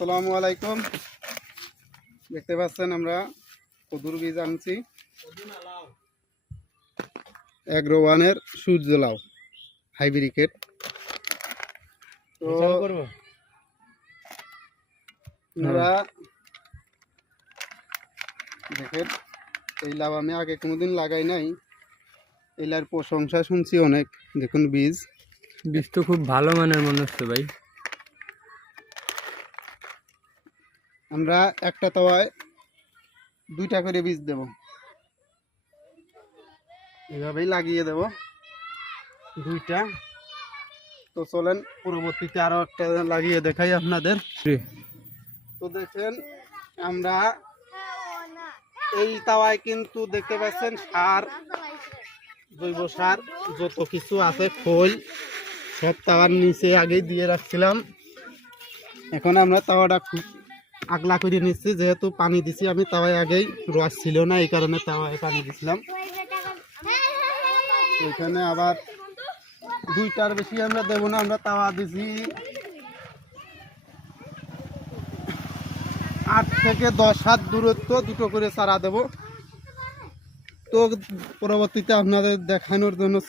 আসসালামু আলাইকুম। দেখতে পাচ্ছেন আমরা কদুর বীজ আনছি। এগ্রো ওয়ানের সূর্য লাউ হাইব্রিকেট তো আমরা দেখেন এই লাভ আমি আগে কোনোদিন লাগাই নাই। এলার প্রশংসা শুনছি অনেক। দেখুন বীজ। বীজ তো খুব ভালো মানের মনে হচ্ছে ভাই। আমরা একটা তাওয়ায় দুইটা করে বীজ দেব। এভাবেই লাগিয়ে দেব। দুইটা। তো চলেন পরবর্তীতে আরও একটা লাগিয়ে দেখাই আপনাদের। তো দেখেন আমরা এই তাওয়ায় কিন্তু দেখতে পাচ্ছেন সার জৈব সার যত কিছু আছে খোল সব তাওয়ার নিচে আগেই দিয়ে রাখছিলাম। এখন আমরা তাওয়াটা খুব আগলা করে নিচ্ছি, যেহেতু পানি দিছি আমি, তাওয়ায় আগেই রস ছিল না, এই কারণে তাওয়ায় পানি দিছিলাম। এখানে আবার দুইটার বেশি আমরা দেবো না, আমরা তাওয়া দিছি। আট থেকে দশ হাত দূরত্ব দুটো করে চারা দেব। তো পরবর্তীতে আপনাদের দেখানোর জন্য